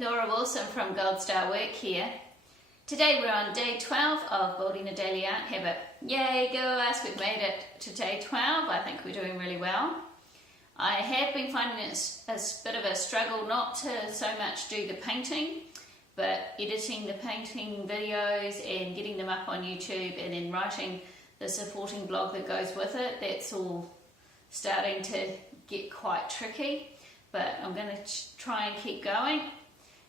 Laura Wilson from Gold Star Work here. Today we're on day 12 of building a daily art habit. Yay, go us, we've made it to day 12. I think we're doing really well. I have been finding it a bit of a struggle not to so much do the painting, but editing the painting videos and getting them up on YouTube and then writing the supporting blog that goes with it. That's all starting to get quite tricky, but I'm going to try and keep going.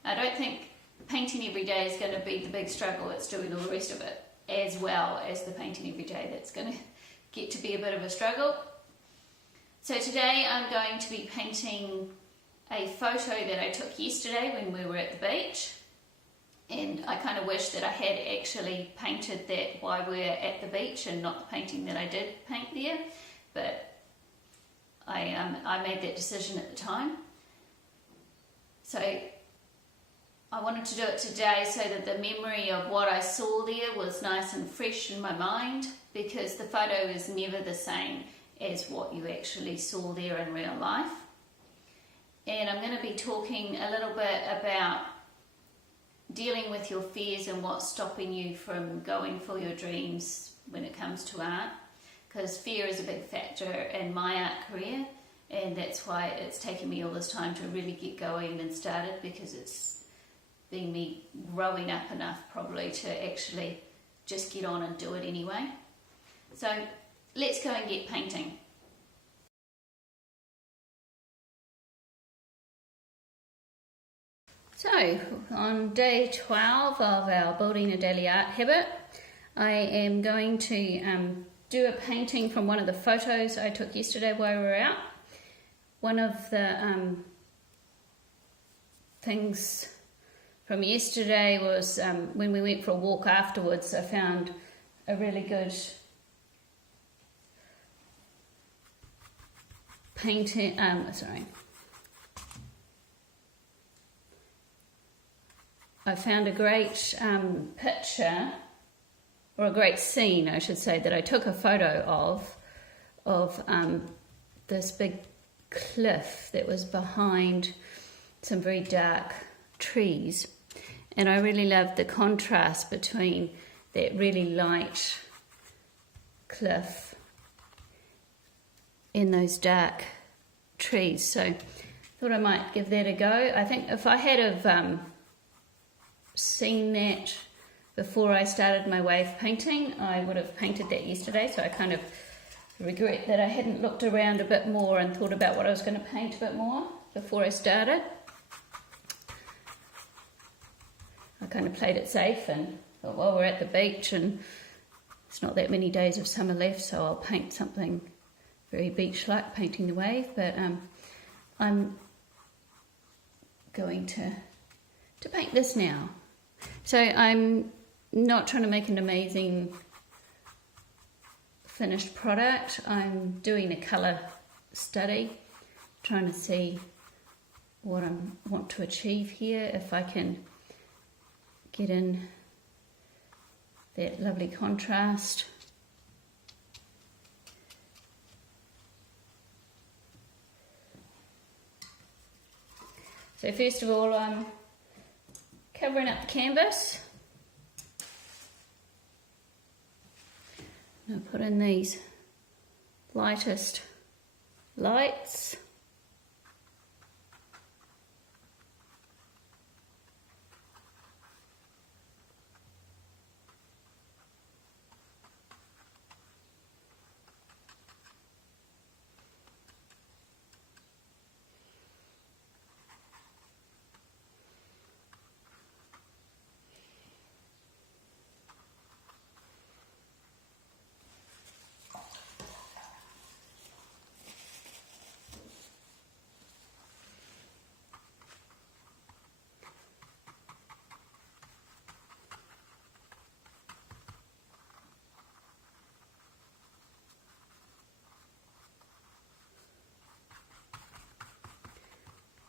I don't think painting every day is going to be the big struggle. It's doing all the rest of it as well as the painting every day that's going to get to be a bit of a struggle. So today I'm going to be painting a photo that I took yesterday when we were at the beach, and I kind of wish that I had actually painted that while we were at the beach and not the painting that I did paint there, but I made that decision at the time. So I wanted to do it today so that the memory of what I saw there was nice and fresh in my mind, because the photo is never the same as what you actually saw there in real life. And I'm going to be talking a little bit about dealing with your fears and what's stopping you from going for your dreams when it comes to art, because fear is a big factor in my art career, and that's why it's taken me all this time to really get going and started, because it's been me growing up enough probably to actually just get on and do it anyway. So let's go and get painting. So on day 12 of our building a daily art habit, I am going to do a painting from one of the photos I took yesterday while we were out. One of the things from yesterday was when we went for a walk afterwards, I found a really good painting, I found a great picture, or a great scene I should say, that I took a photo of this big cliff that was behind some very dark trees, and I really loved the contrast between that really light cliff and those dark trees. So I thought I might give that a go. I think if I had have seen that before I started my wave painting, I would have painted that yesterday, so I kind of regret that I hadn't looked around a bit more and thought about what I was going to paint a bit more before I started. I kind of played it safe and thought, well, we're at the beach and it's not that many days of summer left, so I'll paint something very beach-like, painting the wave. But I'm going to paint this now. So I'm not trying to make an amazing finished product. I'm doing a colour study, trying to see what I want to achieve here, if I can get in that lovely contrast. So first of all, I'm covering up the canvas. I'll put in these lightest lights.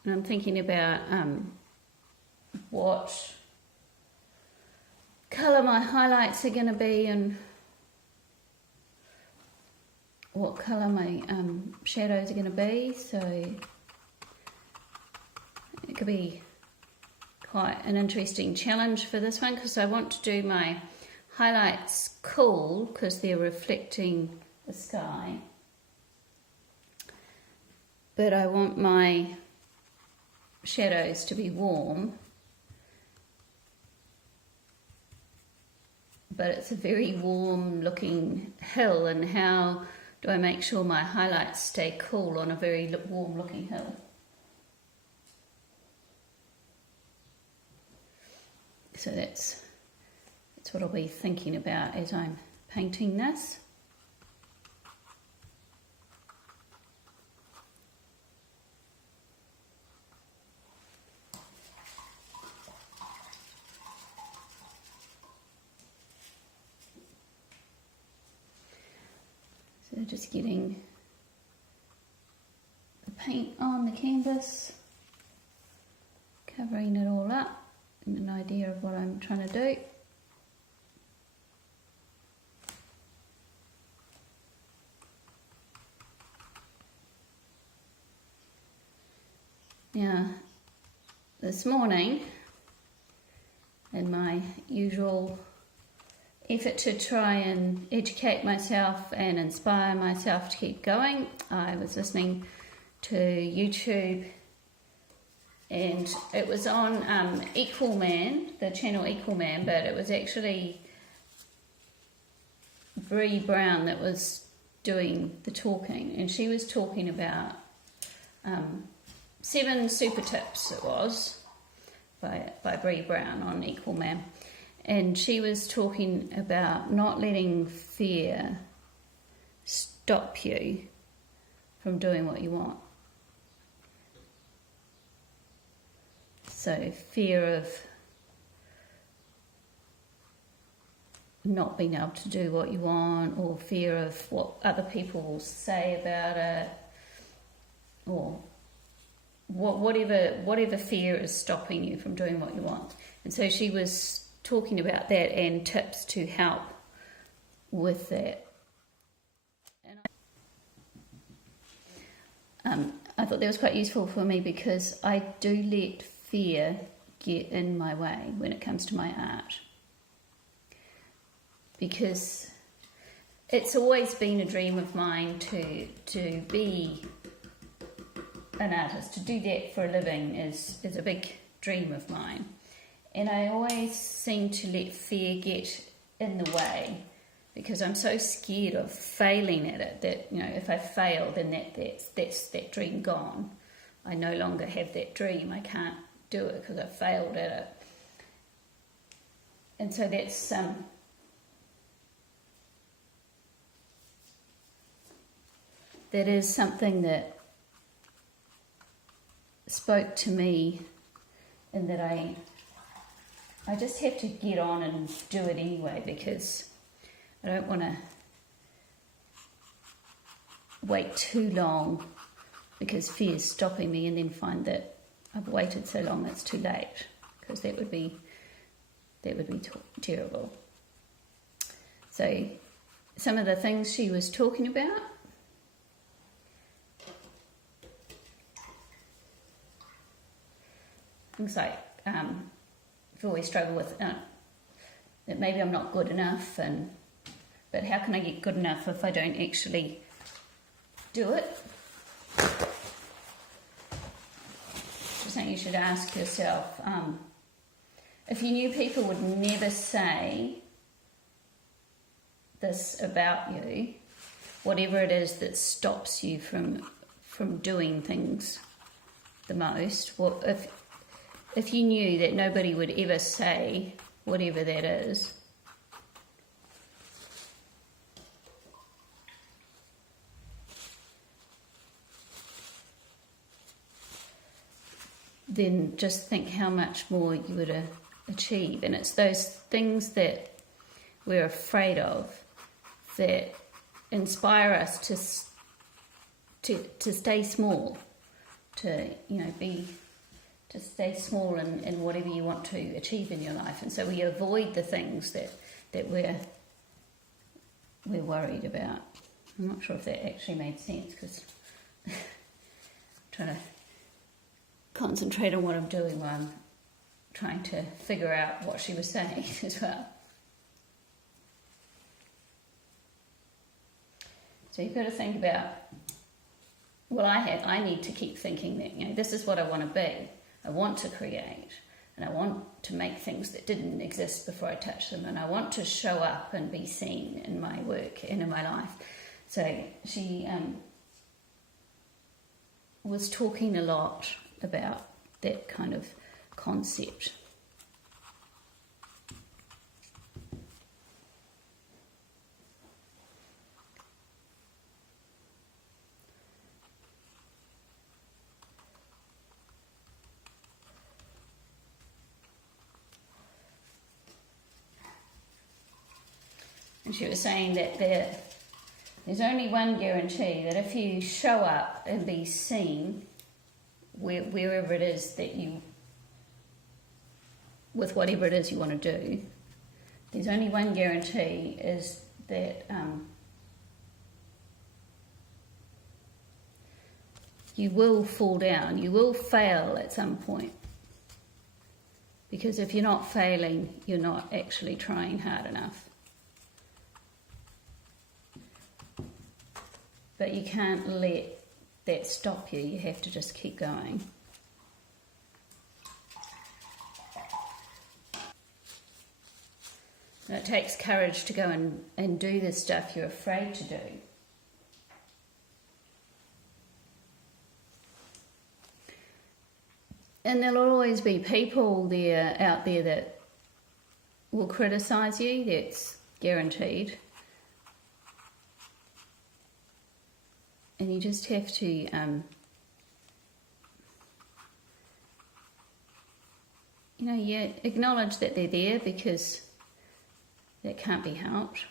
And I'm thinking about what colour my highlights are going to be and what colour my shadows are going to be. So it could be quite an interesting challenge for this one because I want to do my highlights cool because they're reflecting the sky. But I want my shadows to be warm. But it's a very warm looking hill, and how do I make sure my highlights stay cool on a very warm looking hill? So that's what I'll be thinking about as I'm painting this. So just getting the paint on the canvas, covering it all up, and an idea of what I'm trying to do. Now, this morning, in my usual effort to try and educate myself and inspire myself to keep going, I was listening to YouTube, and it was on Equal Man, the channel Equal Man, but it was actually Bree Brown that was doing the talking, and she was talking about 7 super tips, it was, by Bree Brown on Equal Man. And she was talking about not letting fear stop you from doing what you want. So fear of not being able to do what you want, or fear of what other people will say about it, or whatever fear is stopping you from doing what you want. And so she was talking about that and tips to help with that. And I thought that was quite useful for me because I do let fear get in my way when it comes to my art, because it's always been a dream of mine to be an artist. To do that for a living is a big dream of mine. And I always seem to let fear get in the way because I'm so scared of failing at it that, you know, if I fail, then that's that dream gone. I no longer have that dream. I can't do it because I failed at it. And so that's that is something that spoke to me, and that I just have to get on and do it anyway, because I don't want to wait too long because fear's stopping me and then find that I've waited so long it's too late, because that would be terrible. So some of the things she was talking about, things like I've always struggled with that maybe I'm not good enough, but how can I get good enough if I don't actually do it? Just think you should ask yourself, if you knew people would never say this about you, whatever it is that stops you from doing things the most, if you knew that nobody would ever say whatever that is, then just think how much more you would achieve. And it's those things that we're afraid of that inspire us to stay small, to stay small in whatever you want to achieve in your life. And so we avoid the things that we're worried about. I'm not sure if that actually made sense, because I'm trying to concentrate on what I'm doing while I'm trying to figure out what she was saying as well. So you've got to think about, well, I need to keep thinking that, this is what I want to be. I want to create, and I want to make things that didn't exist before I touch them, and I want to show up and be seen in my work and in my life. So she was talking a lot about that kind of concept. And she was saying that there's only one guarantee, that if you show up and be seen wherever it is that you, with whatever it is you want to do, there's only one guarantee, is that you will fall down, you will fail at some point. Because if you're not failing, you're not actually trying hard enough. But you can't let that stop you. You have to just keep going. And it takes courage to go and do the stuff you're afraid to do. And there'll always be people out there that will criticise you. That's guaranteed. And you just have to acknowledge that they're there, because that can't be helped.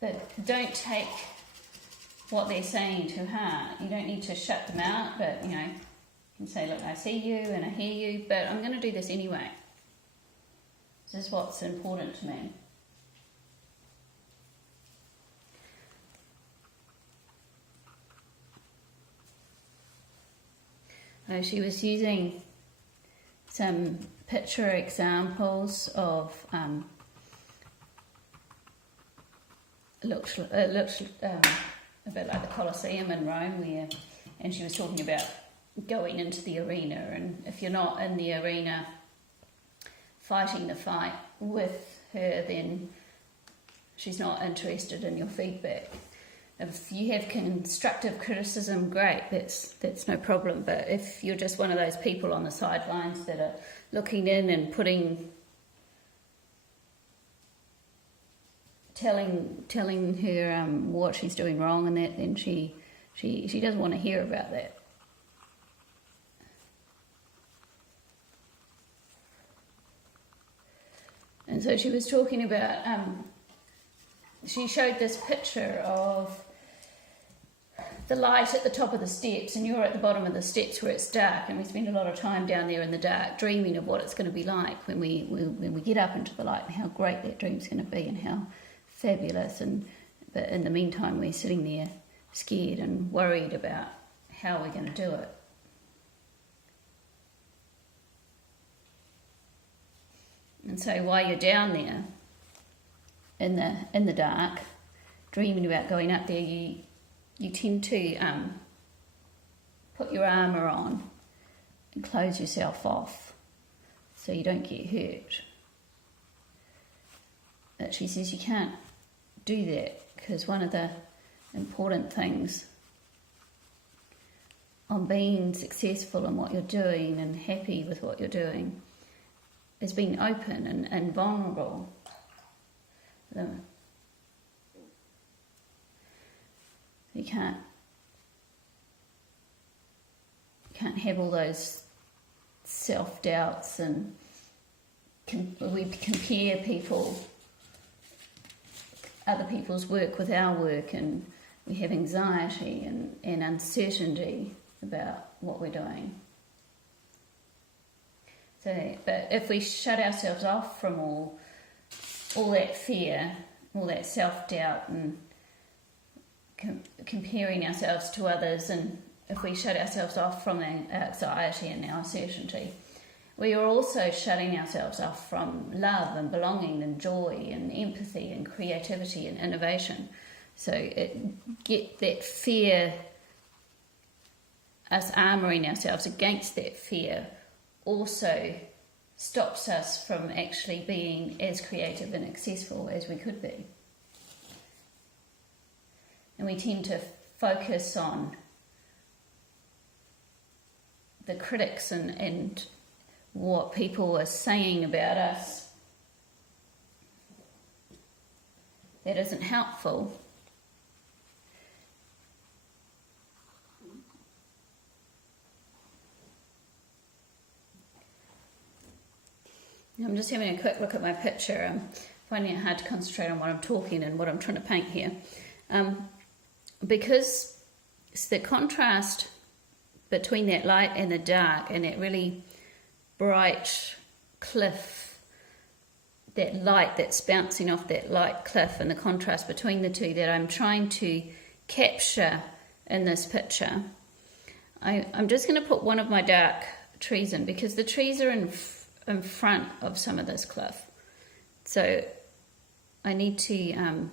But don't take what they're saying to heart. You don't need to shut them out, but you can say, look, I see you and I hear you, but I'm going to do this anyway. This is what's important to me. She was using some picture examples of it looks a bit like the Colosseum in Rome, and she was talking about going into the arena, and if you're not in the arena fighting the fight with her, then she's not interested in your feedback. If you have constructive criticism, great, that's no problem. But if you're just one of those people on the sidelines that are looking in and telling her what she's doing wrong and that, then she doesn't want to hear about that. And so she was talking about, she showed this picture of the light at the top of the steps, and you're at the bottom of the steps where it's dark, and we spend a lot of time down there in the dark dreaming of what it's going to be like when we get up into the light, and how great that dream's going to be and how fabulous. But in the meantime, we're sitting there scared and worried about how we're going to do it. And so while you're down there in the dark, dreaming about going up there, you tend to put your armour on and close yourself off so you don't get hurt. But she says you can't do that, because one of the important things on being successful in what you're doing and happy with what you're doing is being open and vulnerable. You can't have all those self-doubts, and we compare other people's work with our work, and we have anxiety and uncertainty about what we're doing. So, but if we shut ourselves off from all that fear, all that self-doubt, and comparing ourselves to others, and if we shut ourselves off from the anxiety and our uncertainty, we are also shutting ourselves off from love and belonging and joy and empathy and creativity and innovation. So get that fear, us armouring ourselves against that fear, also stops us from actually being as creative and successful as we could be. And we tend to focus on the critics and what people are saying about us. That isn't helpful. I'm just having a quick look at my picture. I'm finding it hard to concentrate on what I'm talking and what I'm trying to paint here. Because it's the contrast between that light and the dark and that really bright cliff, that light that's bouncing off that light cliff, and the contrast between the two that I'm trying to capture in this picture. I'm just going to put one of my dark trees in because the trees are in front of some of this cliff. So I need to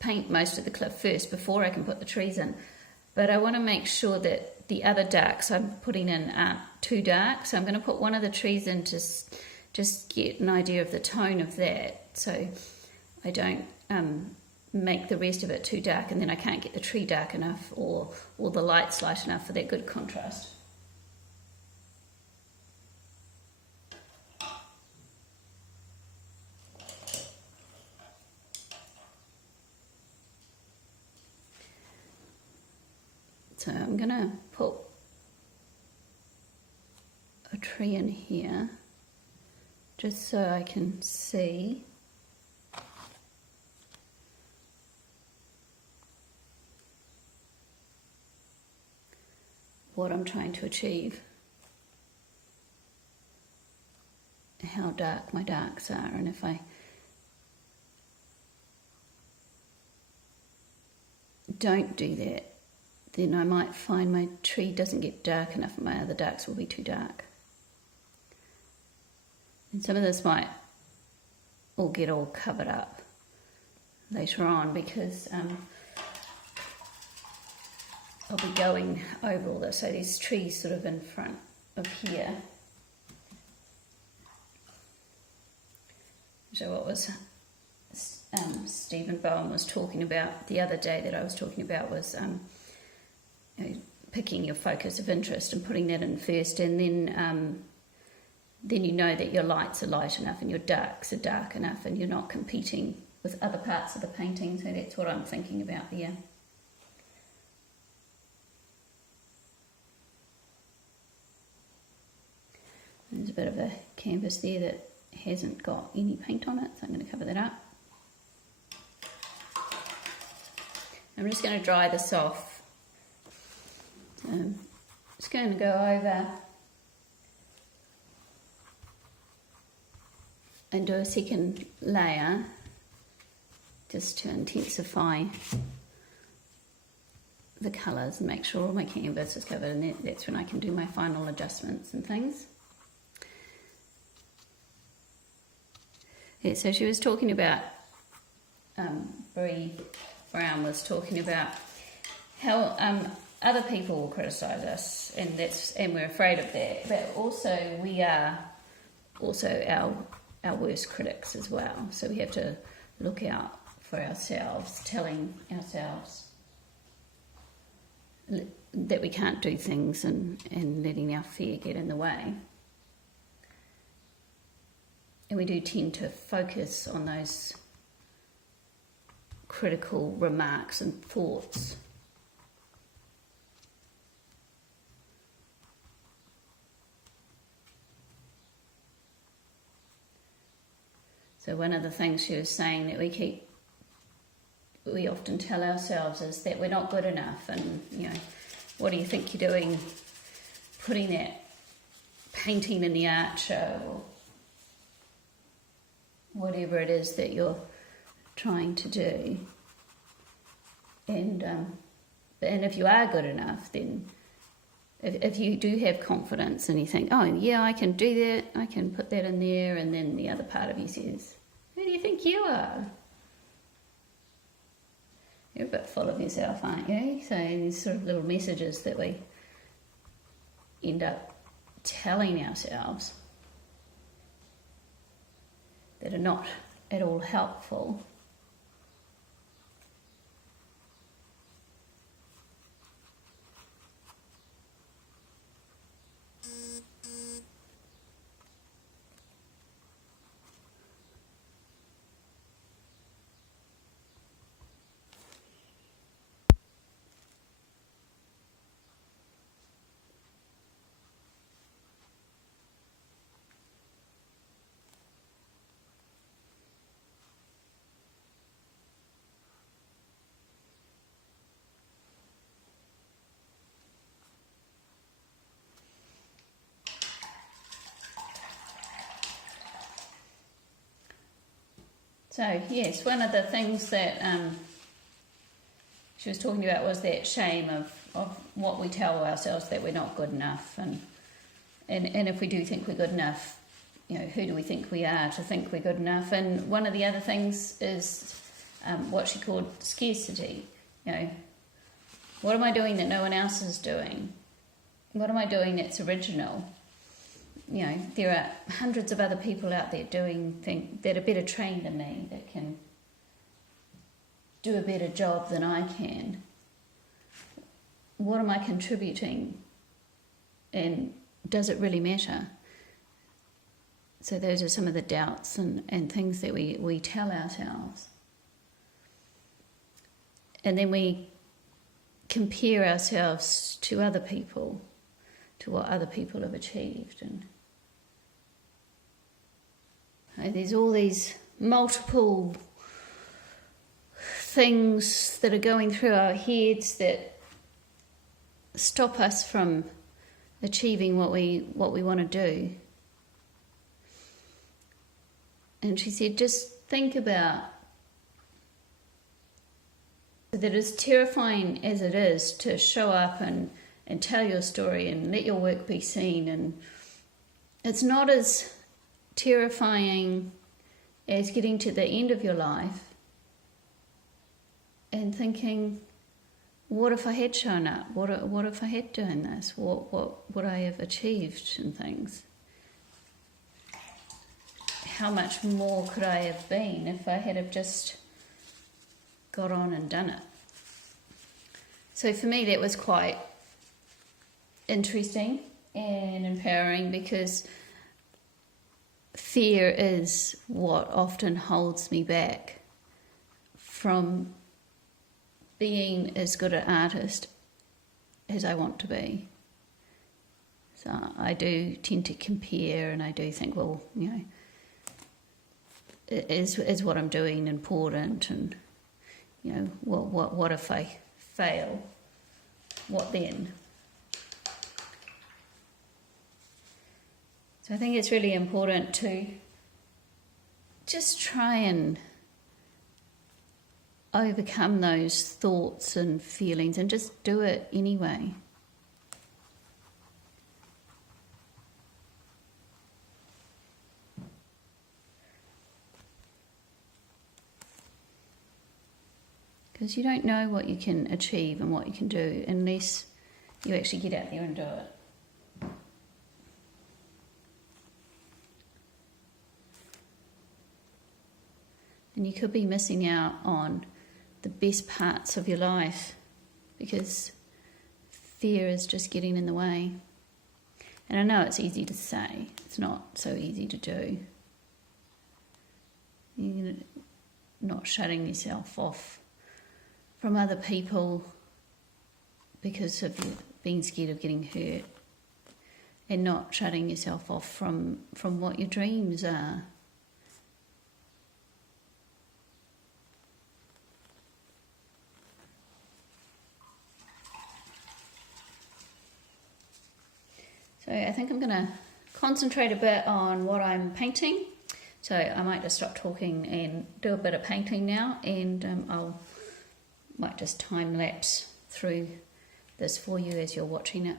paint most of the cliff first before I can put the trees in. But I want to make sure that the other darks I'm putting in aren't too dark. So I'm going to put one of the trees in to just get an idea of the tone of that. So I don't make the rest of it too dark and then I can't get the tree dark enough or the lights light enough for that good contrast. So I'm going to put a tree in here just so I can see what I'm trying to achieve, how dark my darks are, and if I don't do that, then I might find my tree doesn't get dark enough and my other darks will be too dark. And some of this might all get all covered up later on because I'll be going over all this. So there's trees sort of in front of here. So what was Stephen Bowen was talking about the other day that I was talking about was picking your focus of interest and putting that in first, and then you know that your lights are light enough and your darks are dark enough and you're not competing with other parts of the painting. So that's what I'm thinking about here. There's a bit of a canvas there that hasn't got any paint on it, so I'm going to cover that up. I'm just going to dry this off. I'm just going to go over and do a second layer just to intensify the colours and make sure all my canvas is covered, and that's when I can do my final adjustments and things. Yeah, so she was talking about, Bree Brown was talking about how other people will criticise us, and we're afraid of that. But also we are also our worst critics as well. So we have to look out for ourselves, telling ourselves that we can't do things and letting our fear get in the way. And we do tend to focus on those critical remarks and thoughts. So one of the things she was saying that we often tell ourselves is that we're not good enough, and what do you think you're doing putting that painting in the art show, or whatever it is that you're trying to do. And And if you are good enough, then if you do have confidence and you think, oh yeah, I can do that, I can put that in there, and then the other part of you says, who do you think you are? You're a bit full of yourself, aren't you? So these sort of little messages that we end up telling ourselves that are not at all helpful. So yes, one of the things that she was talking about was that shame of what we tell ourselves, that we're not good enough, and if we do think we're good enough, you know, who do we think we are to think we're good enough? And one of the other things is what she called scarcity. You know, what am I doing that no one else is doing? What am I doing that's original? You know, there are hundreds of other people out there doing things that are better trained than me, that can do a better job than I can. What am I contributing? And does it really matter? So those are some of the doubts and things that we tell ourselves. And then we compare ourselves to other people, to what other people have achieved. And there's all these multiple things that are going through our heads that stop us from achieving what we want to do. And she said, just think about that, as terrifying as it is to show up and tell your story and let your work be seen, and it's not as terrifying as getting to the end of your life and thinking, what if I had shown up? What if I had done this? What would I have achieved and things? How much more could I have been if I had have just got on and done it? So for me, that was quite interesting and empowering, because fear is what often holds me back from being as good an artist as I want to be. So I do tend to compare, and I do think, well, you know, is what I'm doing important? And, you know, what if I fail? What then? So I think it's really important to just try and overcome those thoughts and feelings and just do it anyway. Because you don't know what you can achieve and what you can do unless you actually get out there and do it. And you could be missing out on the best parts of your life because fear is just getting in the way. And I know it's easy to say, it's not so easy to do. You're not shutting yourself off from other people because of you being scared of getting hurt, and not shutting yourself off from what your dreams are. So I think I'm going to concentrate a bit on what I'm painting. So I might just stop talking and do a bit of painting now, and I'll might just time lapse through this for you as you're watching it.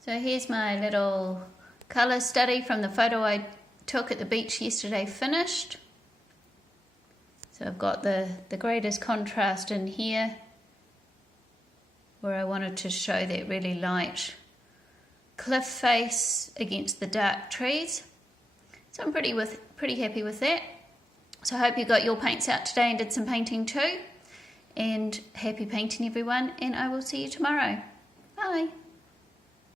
So here's my little colour study from the photo I took at the beach yesterday finished. So I've got the greatest contrast in here where I wanted to show that really light cliff face against the dark trees. So I'm pretty happy with that. So I hope you got your paints out today and did some painting too. And happy painting everyone, and I will see you tomorrow. Bye.